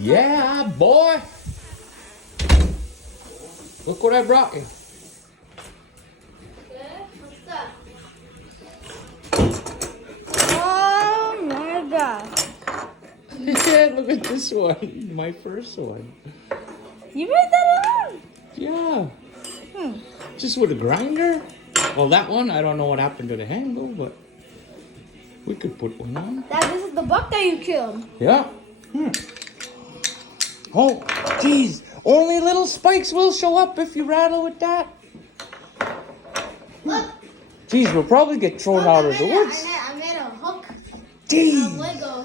Yeah, boy. Look what I brought you. What's that? Oh my god. Look at this one. My first one. You made that alone? Yeah. Hmm. Just with a grinder. Well, that one, I don't know what happened to the handle, but we could put one on. Dad, this is the buck that you killed. Yeah. Oh, geez. Only little spikes will show up if you rattle with that. Look. Geez, we'll probably get thrown out of the woods. I made a hook Geez. of Lego.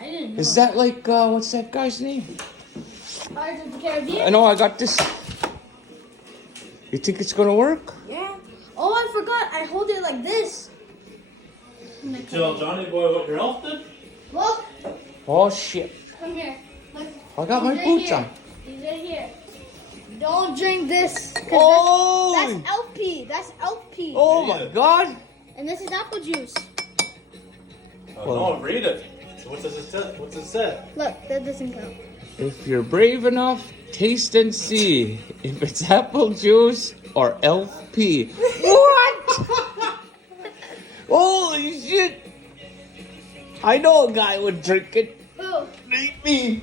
I didn't know. Is that like, what's that guy's name? Pirates of the Caribbean? I know, I got this. You think it's gonna work? Yeah. Oh, I forgot. I hold it like this. Tell Johnny boy what your elf did? Look. Oh, shit. Come here. Look. I got my He's right boots here. on. He's right here. Don't drink this. 'Cause Oh! That's LP. That's LP. Oh, my God. And this is apple juice. Oh, no, read it. So what does it say? What's it say? Look, that doesn't count. If you're brave enough, taste and see if it's apple juice or LP. What? Holy shit. I know a guy would drink it. Who? Me.